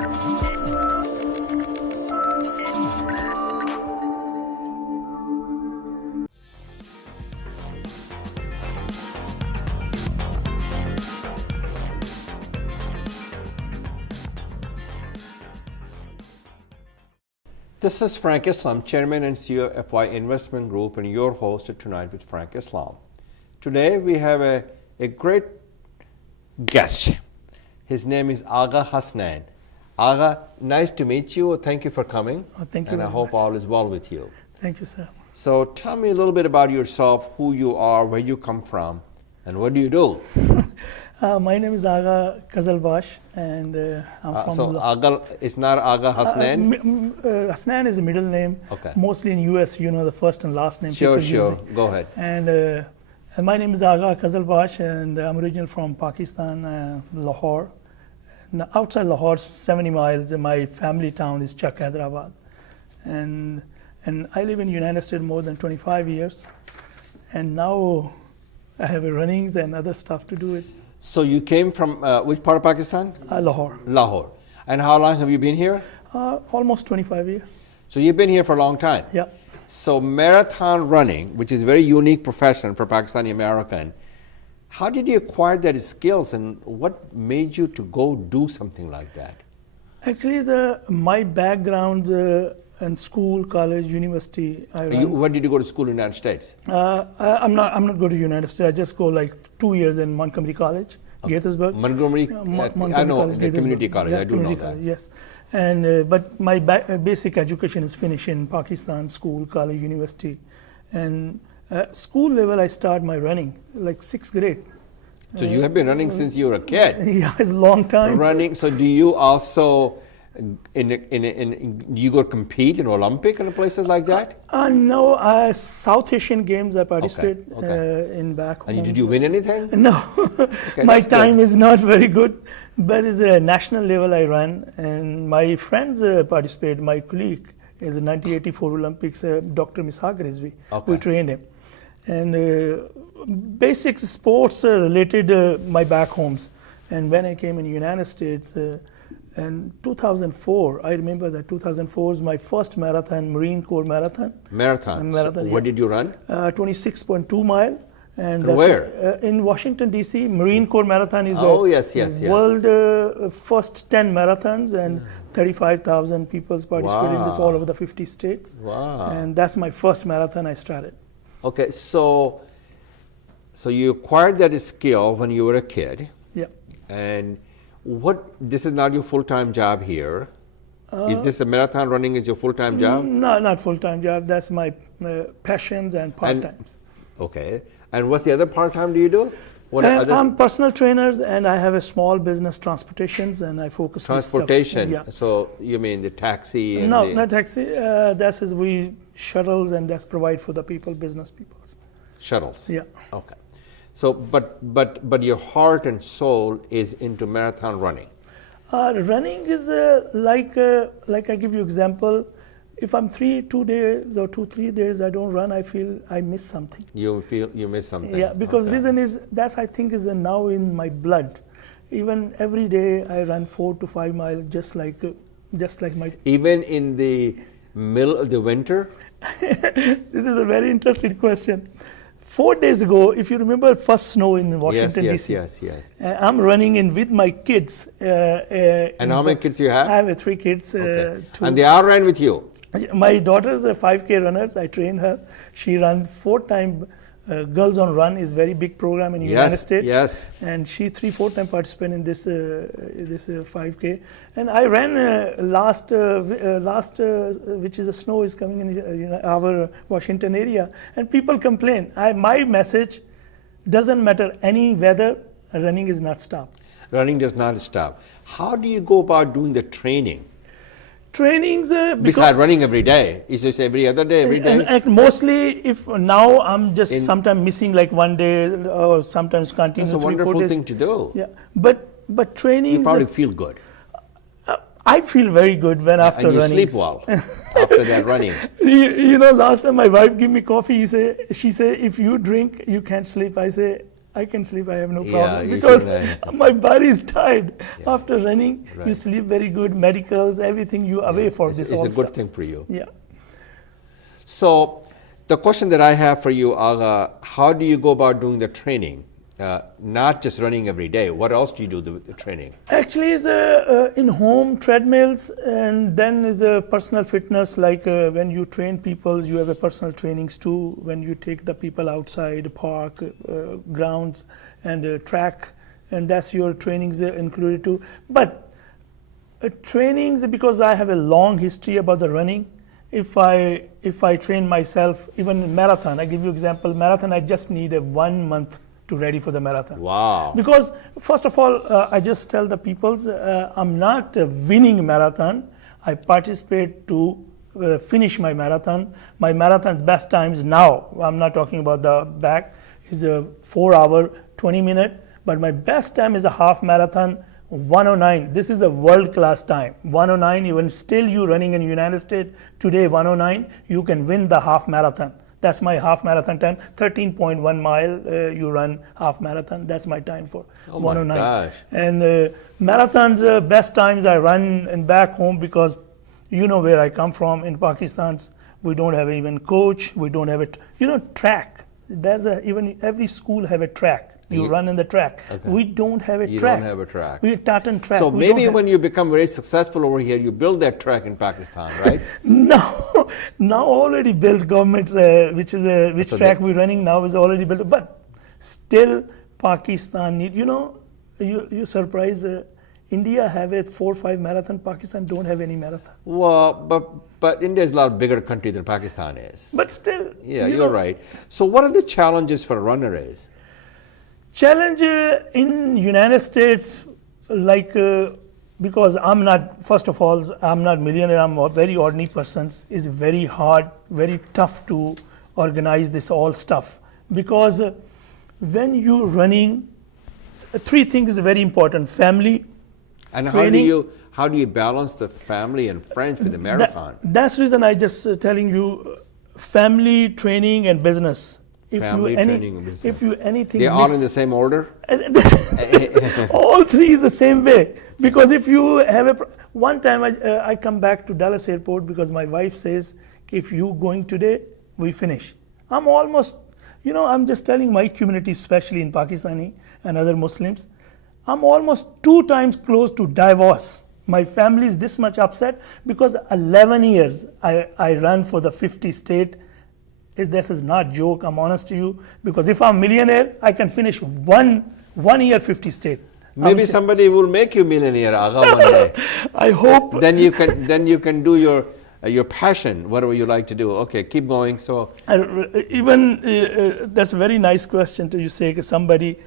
This is Frank Islam, Chairman and CEO of FY Investment Group, and your host tonight with Frank Islam. Today we have a great guest. His name is Agha Hasnain. Agha, nice to meet you. Thank you for coming. Thank you. And I hope all is well with you. Thank you, sir. So tell me a little bit about yourself, who you are, where you come from, and what do you do? My name is Agha Hasnain, and I'm from. So Agha is not Agha Hasnain? Hasnain is a middle name. Okay. Mostly in US, you know the first and last name. Sure. Go ahead. And my name is Agha Hasnain, and I'm originally from Pakistan, Lahore. Now, outside Lahore, 70 miles, my family town is Chak, Hyderabad. And I live in the United States more than 25 years. And now I have runnings and other stuff to do it. So you came from which part of Pakistan? Lahore. Lahore. And how long have you been here? Almost 25 years. So you've been here for a long time? Yeah. So marathon running, which is a very unique profession for Pakistani American, how did you acquire that skills and what made you to go do something like that? Actually, my background in school, college, university. When did you go to school in the United States? I'm not going to United States. I just go like 2 years in Montgomery College, Gaithersburg. Montgomery, I know, College, the community college. Yeah, I do know that. College, yes, and but my basic education is finished in Pakistan, school, college, university, and school level I start my running like 6th grade. So you have been running since you were a kid. Yeah, it's a long time. Running. So do you also? You go compete in Olympic and places like that? No, South Asian Games I participate in back home. And did you win anything? No, my time is not very good, but it's a national level I run, and my friends participate. My colleague is a 1984 Olympics, Dr. Mishaq Rizvi. We trained him, and basic sports related my back homes. And when I came in the United States. In 2004, I remember that 2004 is my first marathon, Marine Corps marathon. Marathon. So what did you run? 26.2 mile. And where? In Washington, D.C. Marine Corps Marathon is world first 10 marathons, and 35,000 people participate in this all over the 50 states. Wow. And that's my first marathon I started. Okay, so you acquired that skill when you were a kid. Yeah. And this is not your full-time job here. Is this a marathon running is your full-time job? No, not full-time job. That's my passions and part-times. Okay. And what's the other part-time do you do? I'm personal trainers, and I have a small business, transportations, and I focus on transportation. Yeah. So you mean the taxi? And no, not taxi. That's we shuttles, and that's provide for the people, business peoples. Shuttles. Yeah. Okay. So, but your heart and soul is into marathon running. Running is like I give you example. If I'm 2 days or 3 days I don't run, I feel I miss something. You feel you miss something. Yeah, because reason is that's I think is now in my blood. Even every day I run 4 to 5 miles, just like my. Even in the middle of the winter. This is a very interesting question. 4 days ago, if you remember, first snow in Washington, D.C. Yes. I'm running in with my kids. And how many kids do you have? I have 3 kids. And they all ran with you? My daughter is a 5K runner. I train her. She runs 4 times. Girls on Run is very big program in the United States. Yes. And she 3-4 times participate in this 5K. And I ran last, which is the snow is coming in our Washington area. And people complain. My message doesn't matter any weather, running is not stop. Running does not stop. How do you go about doing the training? Trainings besides running every day, is this every other day, every day? And mostly, if now I'm just sometimes missing like 1 day or sometimes continuing. That's a wonderful thing to do. Yeah, but training. You probably feel good. I feel very good when after running. And you sleep well after that running. You know, last time my wife gave me coffee. She say, if you drink, you can't sleep. I say, I can sleep. I have no Yeah, problem you because should, my body is tired. Yeah. After running, you Right. sleep very good. Medicals, everything you away for this all It's a good stuff. thing for you. Yeah. So the question that I have for you, Agha, how do you go about doing the training? Not just running every day. What else do you do with the training? Actually, is in home treadmills, and then is a personal fitness. Like when you train people, you have a personal trainings too. When you take the people outside, park, grounds, and track, and that's your trainings included too. But trainings, because I have a long history about the running. If I train myself, even marathon, I give you example. Marathon, I just need a 1 month to ready for the marathon. Wow. Because first of all, I just tell the peoples, I'm not winning marathon. I participate to finish my marathon. My marathon best times now, I'm not talking about the back, is a 4 hour, 20 minute. But my best time is a half marathon, 109. This is a world class time. 109, even still you running in United States today, 109, you can win the half marathon. That's my half marathon time. 13.1 mile you run half marathon. That's my time for 109. My gosh. And marathons, best times I run and back home, because you know where I come from in Pakistan. We don't have even coach. We don't have track. There's even every school have a track. You run in the track. Okay. We don't have a track. You don't have a track. We tartan track. So maybe when you become very successful over here, you build that track in Pakistan, right? No, now already built governments, which track we're running now is already built. But still, Pakistan need, you surprised. India have a 4 or 5 marathon. Pakistan don't have any marathon. Well, but India is a lot bigger country than Pakistan is. But still. Yeah, you're right. So what are the challenges for a runner is? Challenge in United States, like because I'm not, first of all, I'm not millionaire. I'm a very ordinary person. It's very hard, very tough to organize this all stuff, because when you're running, 3 things are very important: family. And training. how do you balance the family and friends with the marathon? That's the reason I just telling you, family, training, and business. Family, training, and business. If you anything, they're all in the same order. All 3 is the same way. Because if you have one time I come back to Dallas airport because my wife says, if you going today, we finish. I'm almost, I'm just telling my community, especially in Pakistani and other Muslims, I'm almost 2 times close to divorce. My family is this much upset because 11 years I run for the 50 state. This is not joke, I'm honest to you, because if I'm millionaire, I can finish one year 50 state. Maybe somebody will make you millionaire, Agha, one day. I hope. Then you can do your passion, whatever you like to do. Okay, keep going. So that's a very nice question to you say somebody.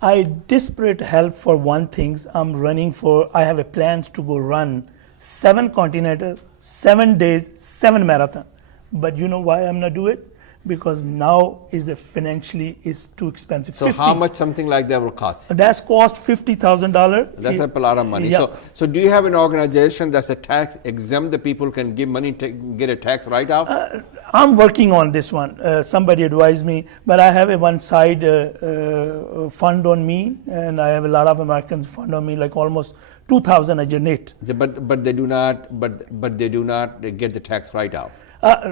I desperate help for one thing. I'm running for. I have a plans to go run 7 continental, 7 days, 7 marathon. But you know why I'm not do it? Because now financially is too expensive. So how much something like that will cost? That's cost $50,000. That's a lot of money. Yeah. So do you have an organization that's a tax exempt that people can give money to get a tax write-off? I'm working on this one. Somebody advised me, but I have a one side fund on me, and I have a lot of Americans fund on me, like almost 2,000 I generate. Yeah, but they do not get the tax write-off.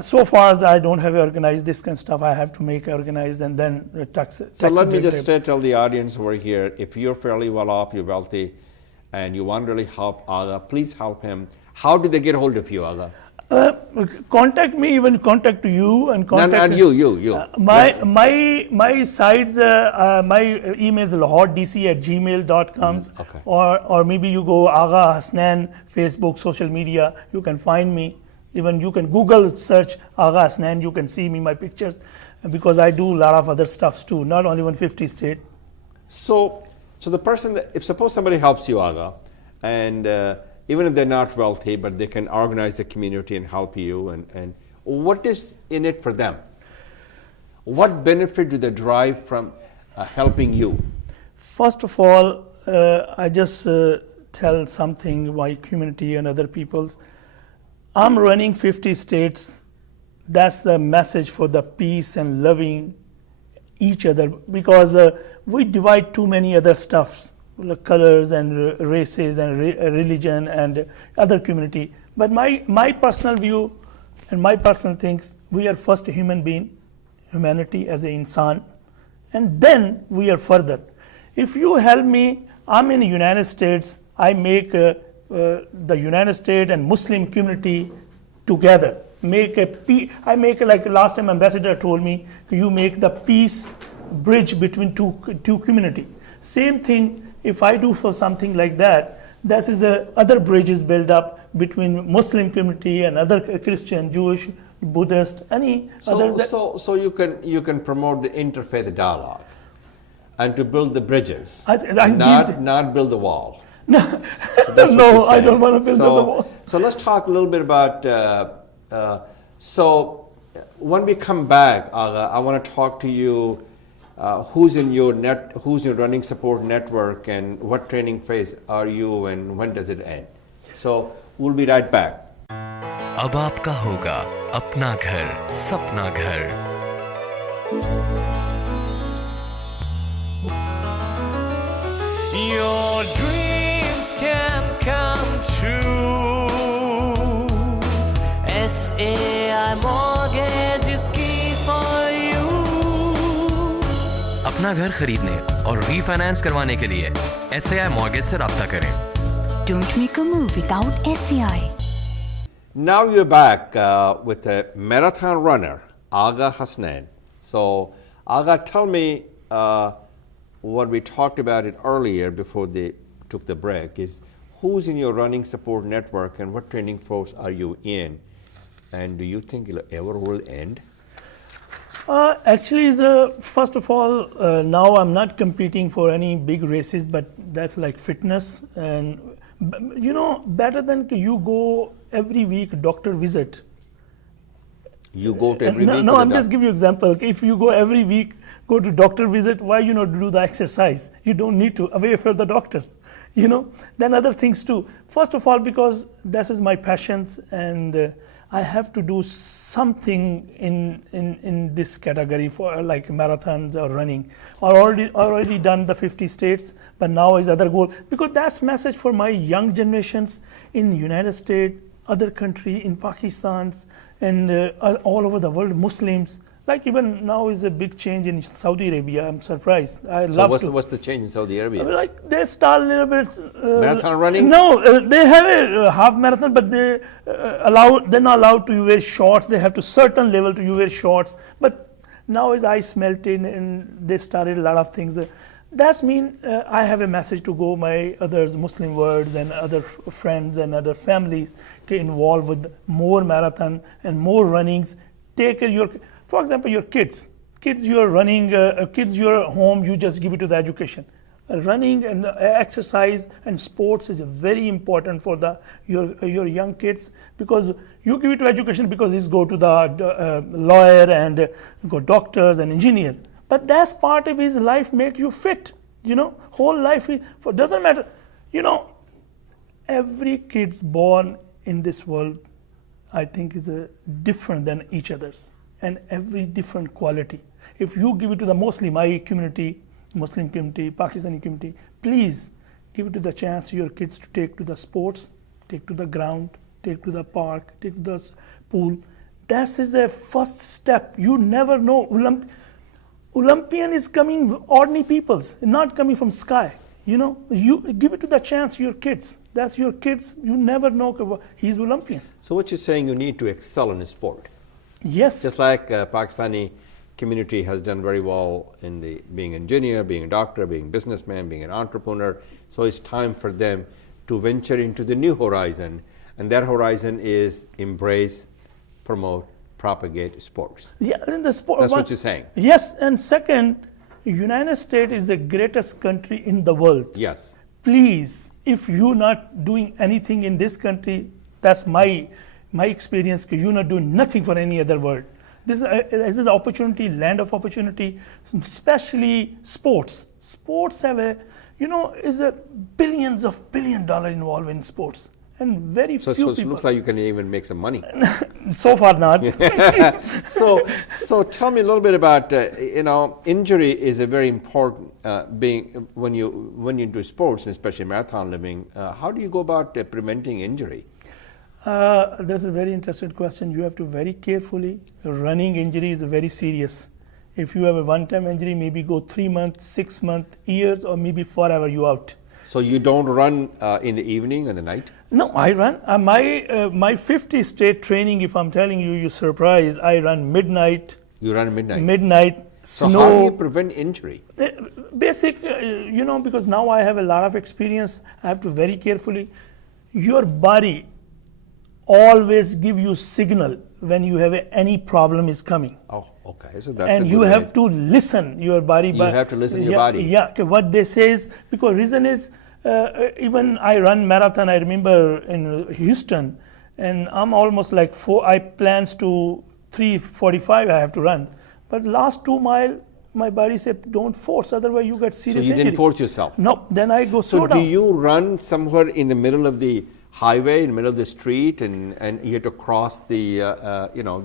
So far as I don't have organized this kind of stuff, I have to make organized and then tax. So let me just tell the audience over here, if you're fairly well off, you're wealthy, and you want to really help Agha, please help him. How do they get hold of you, Agha? Contact me, even contact you and contact. No, you. My sites, my email is lahoredc@gmail.com. Okay. Or maybe you go Agha Hasnain, Facebook, social media, you can find me. Even you can Google search Agha Hasnain, you can see me, my pictures, because I do a lot of other stuffs too, not only 150 state. So the person, if suppose somebody helps you, Agha, and even if they're not wealthy, but they can organize the community and help you, and what is in it for them? What benefit do they derive from helping you? First of all, I just tell something, my community and other people's. I'm running 50 states. That's the message for the peace and loving each other, because we divide too many other stuffs, like colors and races and religion and other community. But my personal view and my personal things, we are first a human being, humanity as an insan, and then we are further. If you help me, I'm in the United States, I make the United States and Muslim community together. I make like last time ambassador told me, you make the peace bridge between two community. Same thing, if I do for something like that, this is other bridges built up between Muslim community and other Christian, Jewish, Buddhist, any other. So you can promote the interfaith dialogue and to build the bridges, not build the wall. No, no, I don't want to build the wall. So let's talk a little bit about. So when we come back, Agha, I want to talk to you. Who's in your running support network, and what training phase are you, and when does it end? So we'll be right back. अब आपका होगा अपना घर, सपना घर। Your dreams can come true. SAI Mortgage is key for you. अपना घर खरीदने और रीफाइनेंस करवाने के लिए SAI Mortgage से राब्ता करें। Don't make a move without SAI. Now you're back with a marathon runner, Agha Hasnain. So, Agha, tell me what we talked about it earlier before they took the break is who's in your running support network and what training force are you in? And do you think it ever will end? Actually, first of all, now I'm not competing for any big races, but that's like fitness. And, you know, better than you go every week doctor visit. You go to every week? No, I'm just giving you example. If you go every week, go to doctor visit, why you not do the exercise? You don't need to, away from the doctors, you know. Then other things too. First of all, because this is my passions and I have to do something in this category for like marathons or running. I already done the 50 states, but now is other goal. Because that's message for my young generations in United States, other country, in Pakistan, and all over the world, Muslims. Like even now is a big change in Saudi Arabia. I'm surprised. What's the change in Saudi Arabia? Like they start a little bit marathon running. No, they have a half marathon, but they're not allowed to wear shorts. They have to certain level to wear shorts. But now is ice melting, and they started a lot of things. That's mean I have a message to go my others Muslim worlds and other friends and other families get involved with more marathon and more runnings. Take your, for example, your kids you are running, kids you are home, you just give it to the education. Running and exercise and sports is very important for your young kids, because you give it to education because he's go to the lawyer and go doctors and engineer. But that's part of his life, make you fit, you know, whole life, doesn't matter. You know, every kid's born in this world, I think is different than each other's, and every different quality. If you give it to the mostly my community, Muslim community, Pakistani community, please give it to the chance your kids to take to the sports, take to the ground, take to the park, take to the pool. That is a first step. You never know. Olympian is coming ordinary peoples, not coming from sky. You know, you give it to the chance your kids. That's your kids. You never know he's Olympian. So what you're saying, you need to excel in sport. Yes. Just like Pakistani community has done very well in being an engineer, being a doctor, being a businessman, being an entrepreneur. So it's time for them to venture into the new horizon, and that horizon is embrace, promote, propagate sports. Yeah, in the sport. That's what you're saying. Yes, and second, United States is the greatest country in the world. Yes. Please, if you're not doing anything in this country, that's my experience. You're not doing nothing for any other world. This is an opportunity, land of opportunity, especially sports. Sports have is $billions involved in sports. and very So, few so it people. looks like you can even make some money. So far not. So tell me a little bit about injury is a very important being when you do sports, and especially marathon living. How do you go about preventing injury? That's a very interesting question. You have to very carefully. Running injury is very serious. If you have a one-time injury, maybe go 3 months, 6 months, years, or maybe forever you out. So you don't run in the evening and the night? No, I run. My 50 state training, if I'm telling you, you're surprised. I run midnight. You run midnight? Midnight, So snow. how do you prevent injury? Basic, because now I have a lot of experience, I have to very carefully. Your body always give you signal when you have any problem is coming. Oh, okay. So that's And a you good have way. to listen your body. You have to listen to your body. Yeah, okay, what they say is, because reason is, even I run marathon, I remember in Houston, and I'm almost like I plans to 3:45 I have to run. But last 2 mile, my body said, don't force, otherwise you get So serious you injury. didn't force yourself? No, then I go So slow do down. you run somewhere in the middle of the highway, in the middle of the street, and you have to cross the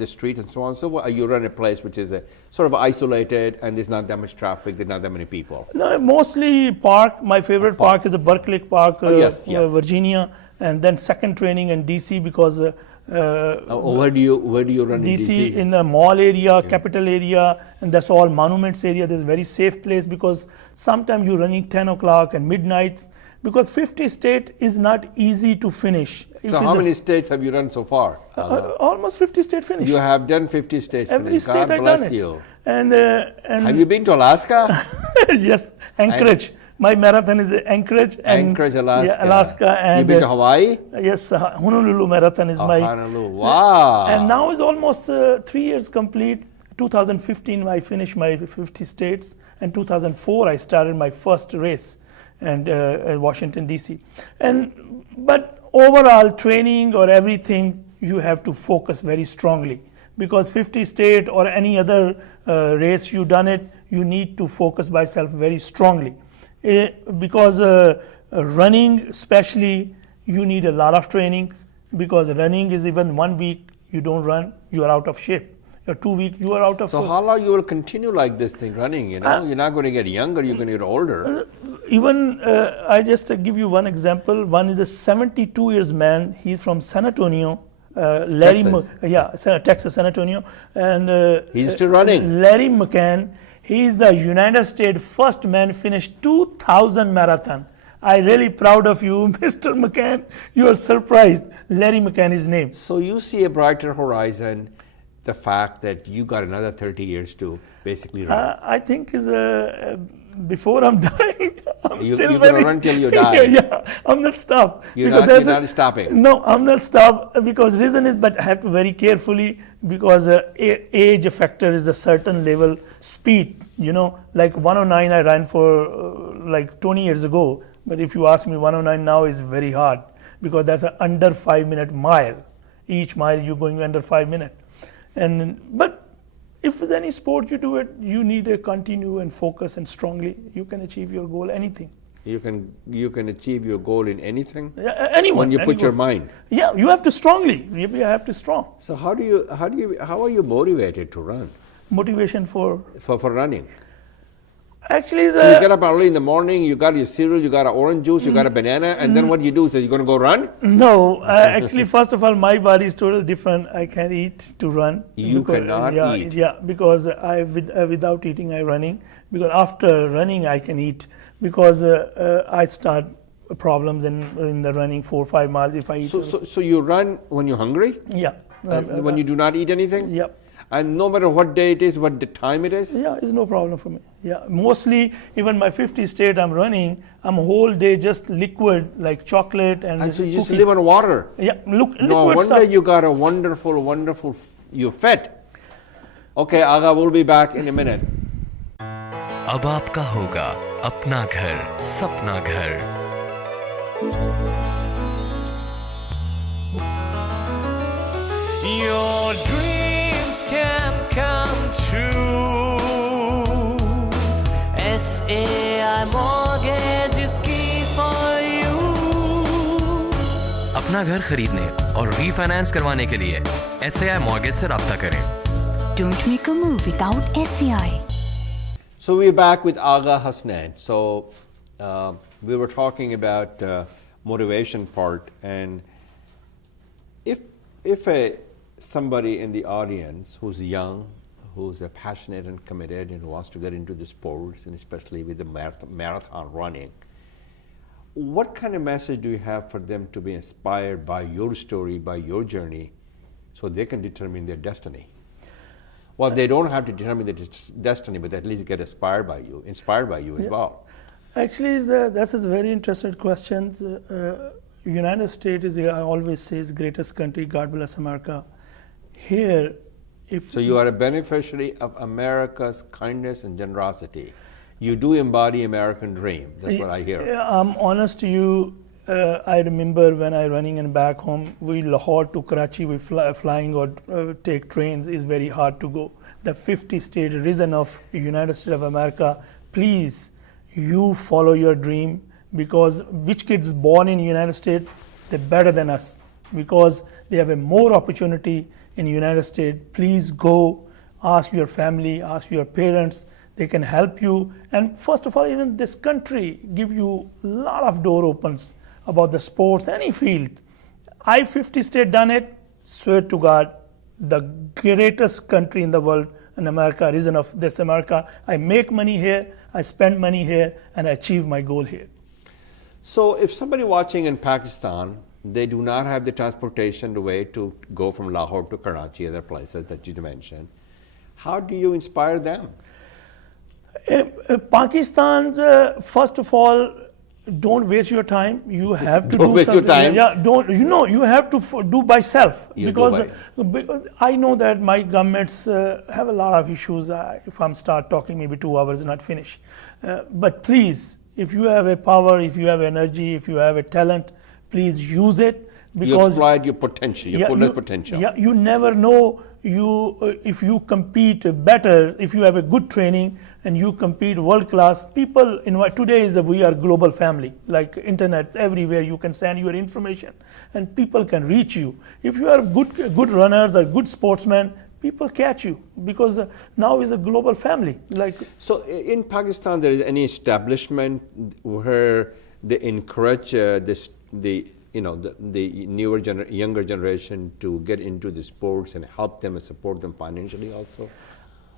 the street and so on and so forth? Or you run a place which is sort of isolated and there's not that much traffic, there's not that many people? No, mostly park. My favorite park is the Berkeley Park, yes. Virginia, and then second training in DC because Where do you run in DC? in the mall area, capital area, and that's all monuments area. There's a very safe place because sometimes you're running 10 o'clock and midnight. Because 50 state is not easy to finish. So how many states have you run so far? Almost 50 state finish. You have done 50 states. Every finish. state God I bless done it. you. And Have you been to Alaska? yes, Anchorage. My marathon is Anchorage. Anchorage, Alaska. Yeah, Alaska. And You've been to Hawaii? Yes, Honolulu marathon is my. Honolulu. Wow. And now is almost 3 years complete. 2015 I finished my 50 states, and 2004 I started my first race, and Washington DC. But overall training or everything, you have to focus very strongly, because 50 state or any other race you done it, you need to focus by yourself very strongly. Because running especially, you need a lot of trainings, because running is even 1 week you don't run, you are out of shape. Or 2 weeks, you are out of. So how long you will continue like this thing running? You're not going to get younger. You're going to get older. Even I just give you one example. One is a 72 years man. He's from San Antonio, Texas, San Antonio, and He's still running. Larry McCann. He is the United States first man finished 2,000 marathon. I really proud of you, Mr. McCann. You are surprised. Larry McCann is name. So you see a brighter horizon. The fact that you got another 30 years to basically run. I think is before I'm dying, You're going to run till you die. Yeah, I'm not stopped. You're not stopping. No, I'm not stopped, because reason is, but I have to very carefully, because age factor is a certain level, speed, like 109 I ran for like 20 years ago, but if you ask me 109 now is very hard, because that's an under 5 minute mile. Each mile you're going under 5 minutes. But if with any sport you do it, you need to continue and focus and strongly. You can achieve your goal, anything. You can achieve your goal in anything. Anyone. When you put your mind. Yeah, you have to strongly. You have to strong. So how are you motivated to run? Motivation for running. Actually, So you get up early in the morning. You got your cereal. You got an orange juice. You got a banana, and then what do you do? So you're going to go run? No, actually, first of all, my body is totally different. I can't eat to run. Cannot eat. Yeah, because without eating, I'm running. Because after running, I can eat. Because I start problems in the running 4 or 5 miles if I eat. So you run when you're hungry? Yeah. When you do not eat anything? Yeah. And no matter what day it is, what the time it is? Yeah, it's no problem for me. Yeah, mostly even my 50 state I'm running, I'm a whole day just liquid like chocolate and so you just cookies. live on water? Yeah, No liquid wonder stuff. you got a wonderful, you're fit. Okay, Agha, we'll be back in a minute. अब आपका होगा अपना घर, सपना घर। Your dreams can come true. SAI mortgage is key for you. अपना अपना घर खरीदने और रीफाइनेंस करवाने के लिए SAI मॉर्गेज से राब्ता करें। Don't make a move without SCI. So we're back with Agha Hasnain. So we were talking about motivation part, and if somebody in the audience who's young, who's passionate and committed and wants to get into the sports, and especially with the marathon running, what kind of message do you have for them to be inspired by your story, by your journey, so they can determine their destiny? Well, they don't have to determine their destiny, but at least get inspired by you as well. Actually, that's a very interesting question. United States is, I always say, is greatest country. God bless America. Here, So you are a beneficiary of America's kindness and generosity. You do embody American dream. That's what I hear. I'm honest to you. I remember when I running and back home, we Lahore to Karachi, we flying or take trains is very hard to go. The 50 state region of United States of America, please, you follow your dream, because which kids born in United States, they're better than us because they have a more opportunity in United States. Please go, ask your family, ask your parents. They can help you. And first of all, even this country give you a lot of door opens about the sports, any field. I 50 state done it, swear to God, the greatest country in the world, in America, region of this America. I make money here, I spend money here, and I achieve my goal here. So if somebody watching in Pakistan, they do not have the transportation, the way to go from Lahore to Karachi, other places that you mentioned, how do you inspire them? Pakistan's, first of all, don't waste your time. You have to don't do waste something. your time. Yeah, don't. You have to do by self, because I know that my governments have a lot of issues. If I'm start talking, maybe 2 hours not finish. But please, if you have a power, if you have energy, if you have a talent, please use it. Because you exploit your potential, your fullest potential. Yeah, you never know. If you compete better, if you have a good training and you compete world class, people today we are global family, like internet everywhere. You can send your information and people can reach you. If you are good runners or good sportsmen, people catch you, because now is a global family. So in Pakistan, there is any establishment where they encourage the younger generation to get into the sports and help them and support them financially also?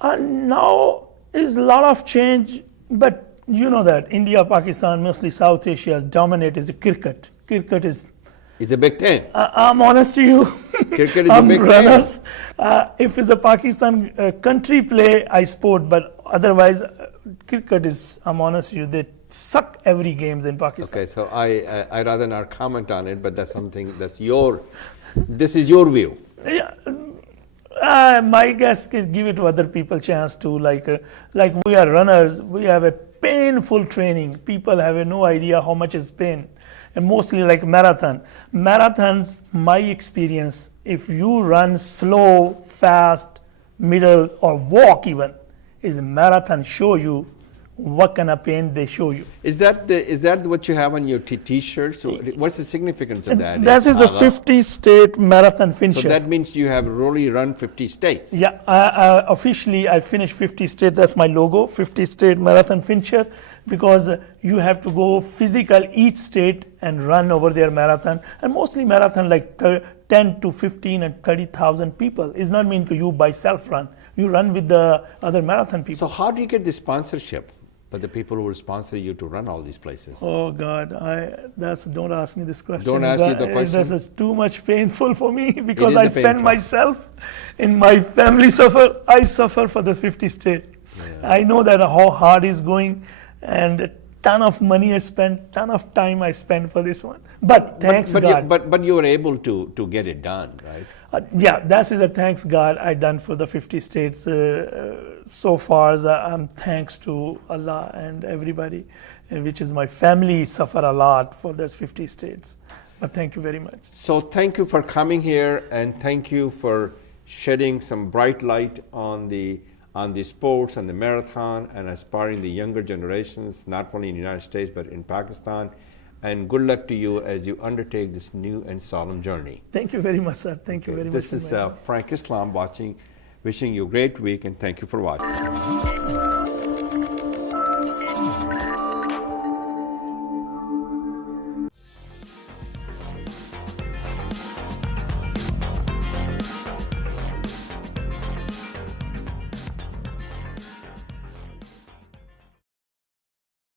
Now is a lot of change, but you know that India, Pakistan, mostly South Asia has dominated the cricket. Cricket is a big thing. I'm honest to you. Cricket is a big runners. If it's a Pakistan country play, I sport, but otherwise, cricket is, I'm honest with you, they suck every games in Pakistan. Okay, so I rather not comment on it, but that's something that's this is your view. Yeah, my guess is give it to other people chance to, like we are runners, we have a painful training. People have no idea how much is pain. And mostly like marathons, my experience, if you run slow, fast, middle, or walk even, is a marathon show you what kind of pain they show you. Is that what you have on your t-shirt? So what's the significance of that? That is the 50 state marathon finisher. So that means you have really run 50 states. Yeah, officially I finished 50 state. That's my logo, 50 state marathon finisher, because you have to go physical each state and run over their marathon. And mostly marathon like 10 to 15 and 30,000 people. It's not mean you by self run. You run with the other marathon people. So how do you get the sponsorship for the people who will sponsor you to run all these places? Oh God, don't ask me this question. Don't ask you the question. This is too much painful for me, because I spend myself in my family suffer. I suffer for the 50 state. Yeah. I know that how hard is going, and a ton of money I spent, ton of time I spent for this one. But thanks God. But you were able to get it done, right? Yeah, that is a thanks God I done for the 50 states. So far, I'm thanks to Allah and everybody, which is my family, suffer a lot for those 50 states. But thank you very much. So thank you for coming here, and thank you for shedding some bright light on the sports and the marathon, and inspiring the younger generations, not only in the United States but in Pakistan. and good luck to you as you undertake this new and solemn journey. Thank you very much, sir. Thank you very much. This is Frank Islam wishing you a great week, and thank you for watching.